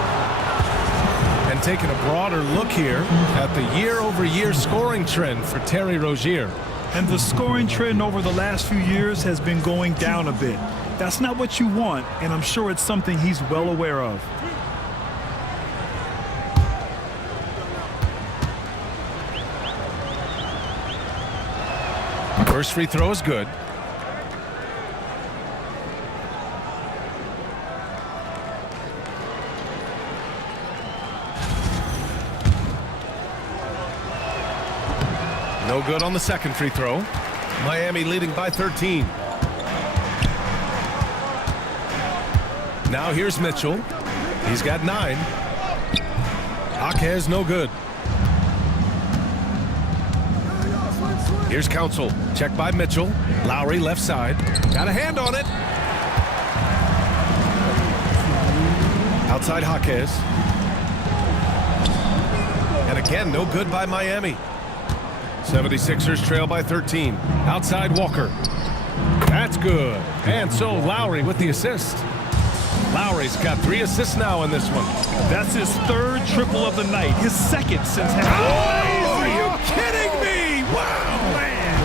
And taking a broader look here at the year-over-year scoring trend for Terry Rozier. And the scoring trend over the last few years has been going down a bit. That's not what you want, and I'm sure it's something he's well aware of. First free throw is good. No good on the second free throw. Miami leading by 13. Now here's Mitchell. He's got 9. Jaquez no good. Here's Council. Check by Mitchell. Lowry left side. Got a hand on it. Outside Jaquez. And again, no good by Miami. 76ers trail by 13. Outside Walker. That's good. And so Lowry with the assist. Lowry's got 3 assists now in this one. That's his 3rd triple of the night. His 2nd since half. Oh, are you kidding me? Wow. Man.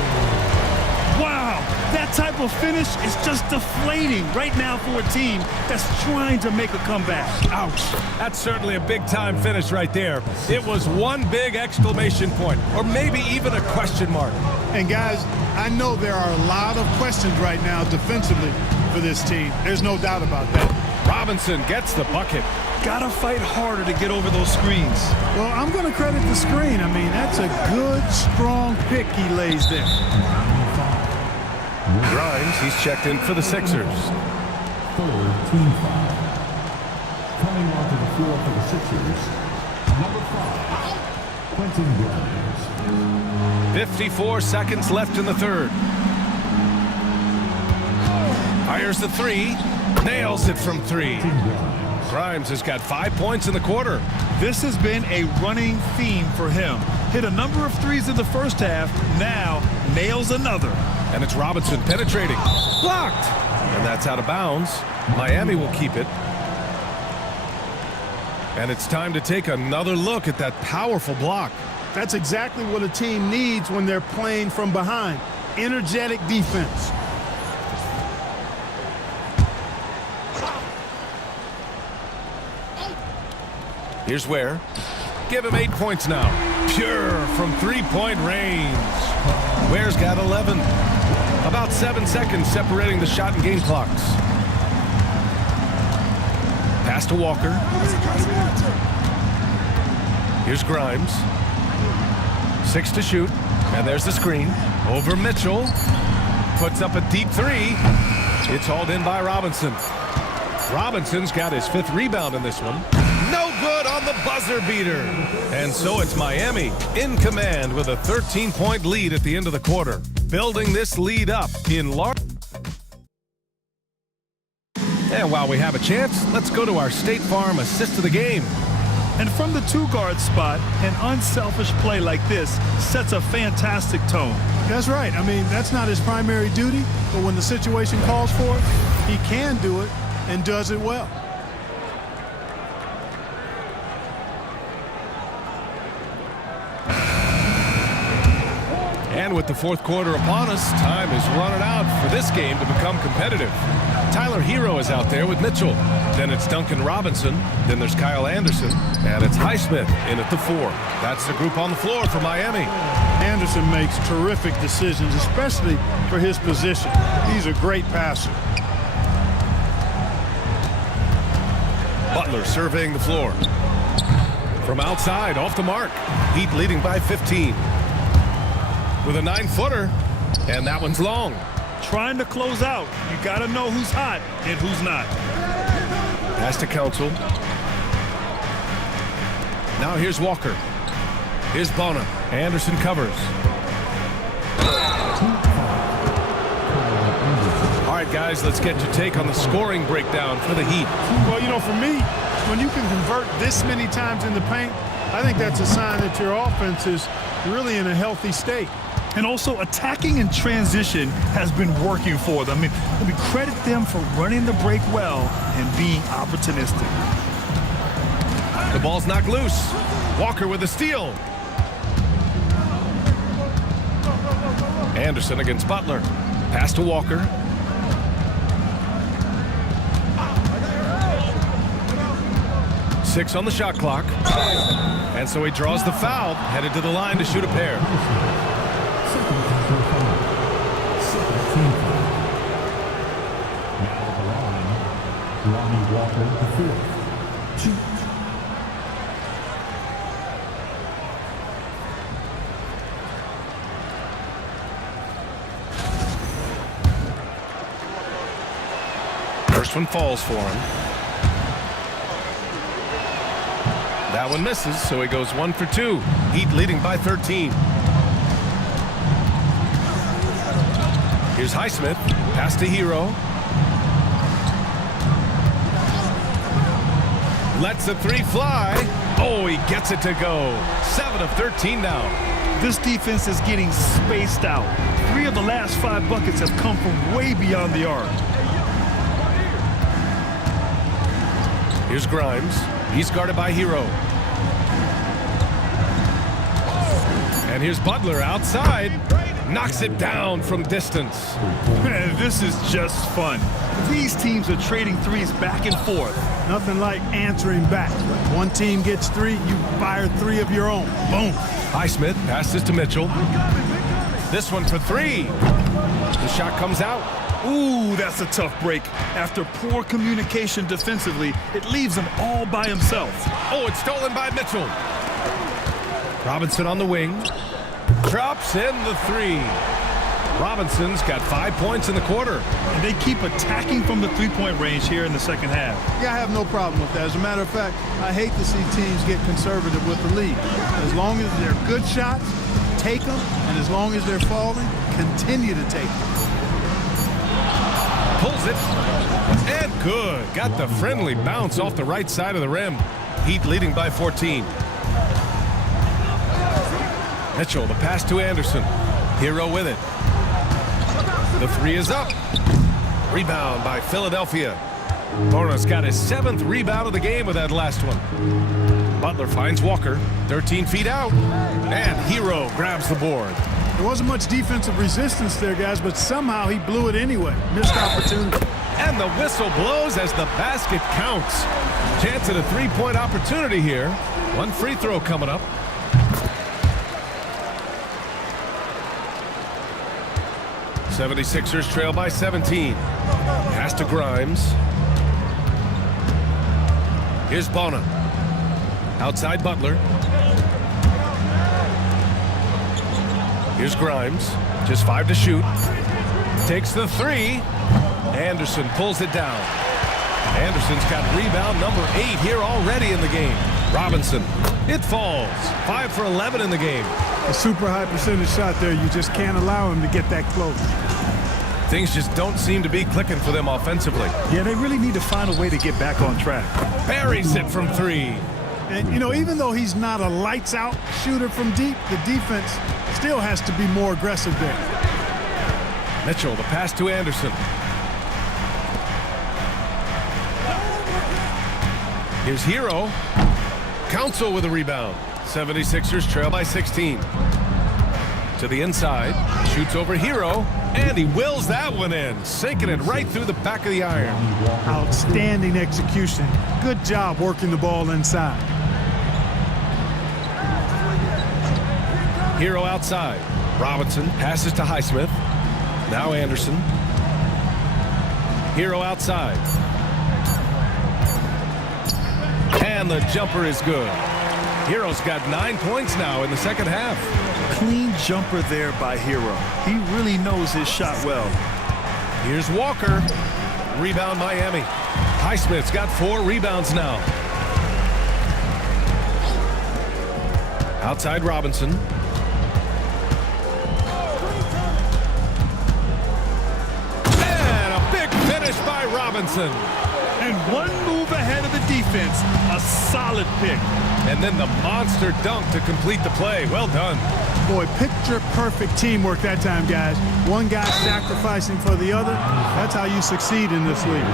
Wow. That type of finish is just deflating right now for a team that's trying to make a comeback. Ouch. That's certainly a big-time finish right there. It was one big exclamation point, or maybe even a question mark. And guys, I know there are a lot of questions right now defensively for this team. There's no doubt about that. Robinson gets the bucket. Gotta fight harder to get over those screens. Well, I'm going to credit the screen. I mean, that's a good, strong pick he lays there. Grimes, he's checked in for the Sixers. 3rd team foul. Coming onto the floor for the Sixers, number 5, Quentin Grimes. 54 seconds left in the 3rd. Fires the 3. Nails it from 3. Grimes has got 5 points in the quarter. This has been a running theme for him. Hit a number of threes in the first half. Now nails another. And it's Robinson penetrating. Blocked. And that's out of bounds. Miami will keep it. And it's time to take another look at that powerful block. That's exactly what a team needs when they're playing from behind. Energetic defense. Here's Ware. Give him 8 points now. Pure from three-point range. Ware's got 11. About 7 seconds separating the shot and game clocks. Pass to Walker. Here's Grimes. 6 to shoot. And there's the screen. Over Mitchell. Puts up a deep 3. It's hauled in by Robinson. Robinson's got his 5th rebound in this one. No good on the buzzer beater. And so it's Miami in command with a 13-point lead at the end of the quarter. Building this lead up in large. And while we have a chance, let's go to our State Farm assist of the game. And from the two-guard spot, an unselfish play like this sets a fantastic tone. That's right. I mean, that's not his primary duty, but when the situation calls for it, he can do it and does it well. And with the fourth quarter upon us, time is running out for this game to become competitive. Tyler Hero is out there with Mitchell. Then it's Duncan Robinson. Then there's Kyle Anderson. And it's Highsmith in at the 4. That's the group on the floor for Miami. Anderson makes terrific decisions, especially for his position. He's a great passer. Butler surveying the floor. From outside, off the mark. Heat leading by 15. With a 9-footer, and that one's long. Trying to close out, you got to know who's hot and who's not. Pass to Council. Now here's Walker. Here's Bona. Anderson covers. All right, guys, let's get your take on the scoring breakdown for the Heat. Well, you know, for me, when you can convert this many times in the paint, I think that's a sign that your offense is really in a healthy state. And also, attacking in transition has been working for them. I mean, let me credit them for running the break well and being opportunistic. The ball's knocked loose. Walker with a steal. Anderson against Butler. Pass to Walker. Six on the shot clock. And so he draws the foul, headed to the line to shoot a pair. Walker, the 4th. 2. First one falls for him. That one misses, so he goes 1 for 2. Heat leading by 13. Here's Highsmith. Pass to Hero. Lets the 3 fly. Oh, he gets it to go. 7 of 13 now. This defense is getting spaced out. 3 of the last 5 buckets have come from way beyond the arc. Here's Grimes. He's guarded by Hero. And here's Butler outside. Knocks it down from distance. Man, this is just fun. These teams are trading threes back and forth. Nothing like answering back. One team gets 3, you fire 3 of your own. Boom. Highsmith passes to Mitchell. This one for 3. The shot comes out. Ooh, that's a tough break. After poor communication defensively, it leaves him all by himself. Oh, it's stolen by Mitchell. Robinson on the wing. Drops in the 3. Robinson's got 5 points in the quarter. And they keep attacking from the three-point range here in the second half. Yeah, I have no problem with that. As a matter of fact, I hate to see teams get conservative with the lead. As long as they're good shots, take them. And as long as they're falling, continue to take them. Pulls it. And good. Got the friendly bounce off the right side of the rim. Heat leading by 14. Mitchell, the pass to Anderson. Hero with it. The 3 is up. Rebound by Philadelphia. Bona's got his 7th rebound of the game with that last one. Butler finds Walker. 13 feet out. And Hero grabs the board. There wasn't much defensive resistance there, guys, but somehow he blew it anyway. Missed opportunity. And the whistle blows as the basket counts. Chance at a 3-point opportunity here. 1 free throw coming up. The 76ers trail by 17. Pass to Grimes. Here's Bona. Outside Butler. Here's Grimes. Just 5 to shoot. Takes the 3. Anderson pulls it down. Anderson's got rebound number 8 here already in the game. Robinson, it falls. 5 for 11 in the game. A super high percentage shot there. You just can't allow him to get that close. Things just don't seem to be clicking for them offensively. Yeah, they really need to find a way to get back on track. Buries it from 3. And, you know, even though he's not a lights-out shooter from deep, the defense still has to be more aggressive there. Mitchell, the pass to Anderson. Here's Hero. Council with a rebound. 76ers trail by 16. To the inside. Shoots over Hero. And he wills that one in. Sinking it right through the back of the iron. Outstanding execution. Good job working the ball inside. Hero outside. Robinson passes to Highsmith. Now Anderson. Hero outside. And the jumper is good. Hero's got 9 points now in the second half. Clean jumper there by Hero. He really knows his shot well. Here's Walker. Rebound Miami. Highsmith's got 4 rebounds now. Outside Robinson. And a big finish by Robinson. And one move ahead of the defense. A solid pick. And then the monster dunk to complete the play. Well done. Boy, picture-perfect teamwork that time, guys. One guy sacrificing for the other. That's how you succeed in this league.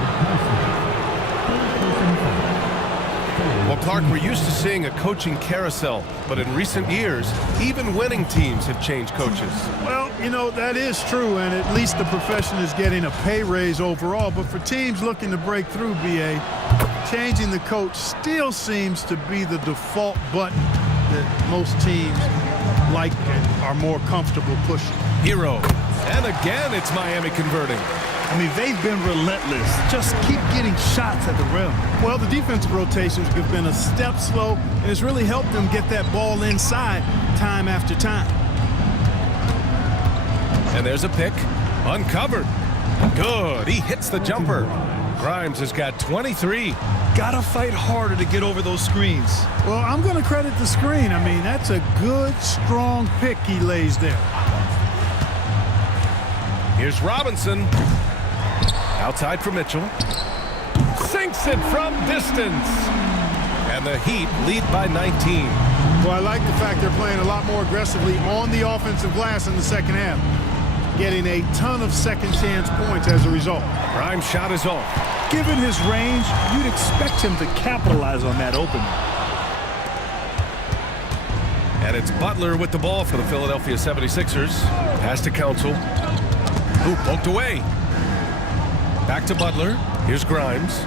Well, Clark, we're used to seeing a coaching carousel, but in recent years, even winning teams have changed coaches. Well, you know, that is true, and at least the profession is getting a pay raise overall. But for teams looking to break through, BA, changing the coach still seems to be the default button that most teams like and are more comfortable pushing. Hero. And again, it's Miami converting. I mean, they've been relentless. Just keep getting shots at the rim. Well, the defensive rotations have been a step slow, and it's really helped them get that ball inside time after time. And there's a pick. Uncovered. Good. He hits the jumper. Grimes has got 23. Gotta fight harder to get over those screens. Well, I'm going to credit the screen. I mean, that's a good, strong pick he lays there. Here's Robinson. Outside for Mitchell. Sinks it from distance. And the Heat lead by 19. Well, I like the fact they're playing a lot more aggressively on the offensive glass in the second half. Getting a ton of second chance points as a result. Grimes' shot is off. Given his range, you'd expect him to capitalize on that opening. And it's Butler with the ball for the Philadelphia 76ers. Pass to Council. Ooh, poked away. Back to Butler. Here's Grimes.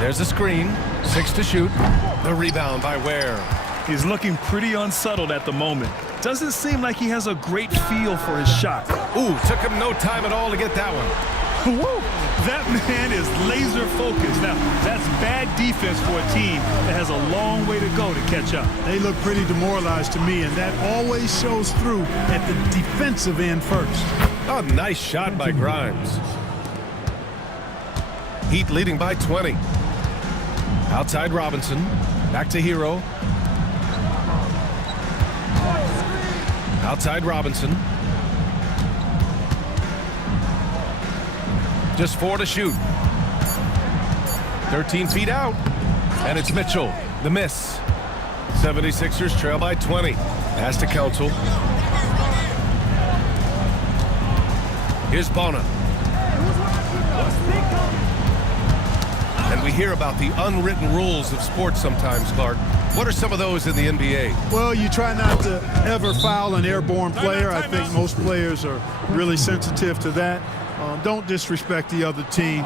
There's a screen. 6 to shoot. The rebound by Ware. He's looking pretty unsettled at the moment. Doesn't seem like he has a great feel for his shot. Ooh, took him no time at all to get that one. Whoa, that man is laser focused. Now, that's bad defense for a team that has a long way to go to catch up. They look pretty demoralized to me, and that always shows through at the defensive end first. Oh, nice shot by Grimes. Heat leading by 20. Outside Robinson. Back to Hero. Outside Robinson. Just 4 to shoot. 13 feet out. And it's Mitchell. The miss. 76ers trail by 20. Pass to Council. Here's Bona. And we hear about the unwritten rules of sports sometimes, Clark. What are some of those in the NBA? Well, you try not to ever foul an airborne player. I think most players are really sensitive to that. Don't disrespect the other team.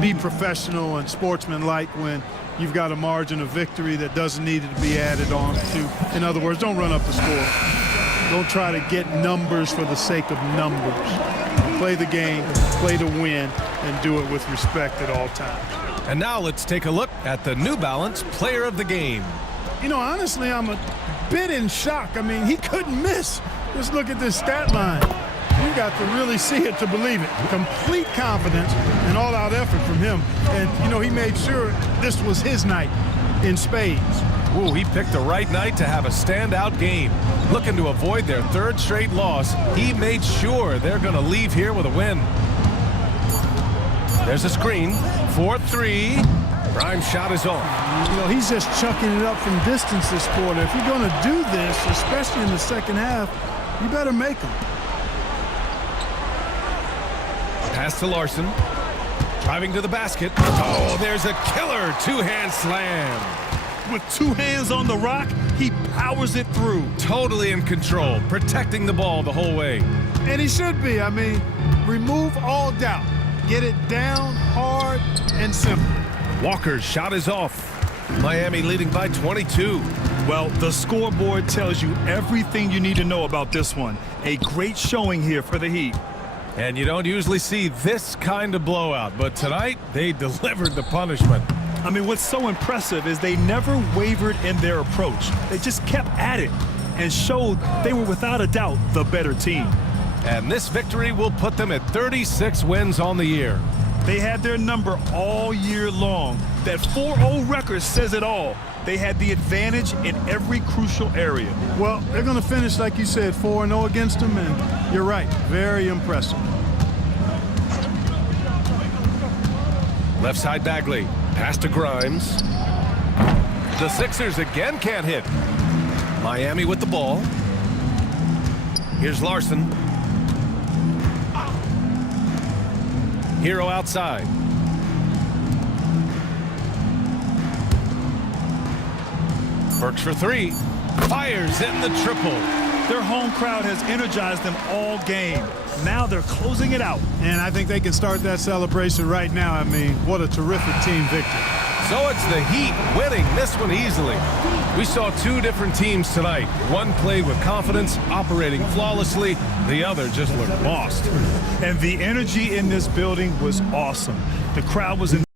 Be professional and sportsmanlike when you've got a margin of victory that doesn't need to be added on to. In other words, don't run up the score. Don't try to get numbers for the sake of numbers. Play the game, play to win, and do it with respect at all times. And now let's take a look at the New Balance Player of the Game. You know, honestly, I'm a bit in shock. I mean, he couldn't miss. Just look at this stat line. you got to really see it to believe it. Complete confidence and all-out effort from him. And, you know, he made sure this was his night in spades. Ooh, he picked the right night to have a standout game. Looking to avoid their third straight loss, he made sure they're going to leave here with a win. There's a screen. 4-3. Grimes' shot is off. You know, he's just chucking it up from distance this quarter. If you're going to do this, especially in the second half, you better make them. Pass to Larson. Driving to the basket. Oh, there's a killer two-hand slam. With two hands on the rock, he powers it through. Totally in control, protecting the ball the whole way. And he should be. I mean, remove all doubt. Get it down, hard, and simple. Walker's shot is off. Miami leading by 22. Well, the scoreboard tells you everything you need to know about this one. A great showing here for the Heat. And you don't usually see this kind of blowout, but tonight they delivered the punishment. I mean, what's so impressive is they never wavered in their approach. They just kept at it and showed they were without a doubt the better team. And this victory will put them at 36 wins on the year. They had their number all year long. That 4-0 record says it all. They had the advantage in every crucial area. Well, they're going to finish, like you said, 4-0 against them, and you're right, very impressive. Left side Bagley. Pass to Grimes. The Sixers again can't hit. Miami with the ball. Here's Larson. Hero outside. Burks for three. Fires in the triple. Their home crowd has energized them all game. Now they're closing it out. And I think they can start that celebration right now. I mean, what a terrific team victory. So it's the Heat winning this one easily. We saw two different teams tonight. One played with confidence, operating flawlessly. The other just looked lost. And the energy in this building was awesome. The crowd was in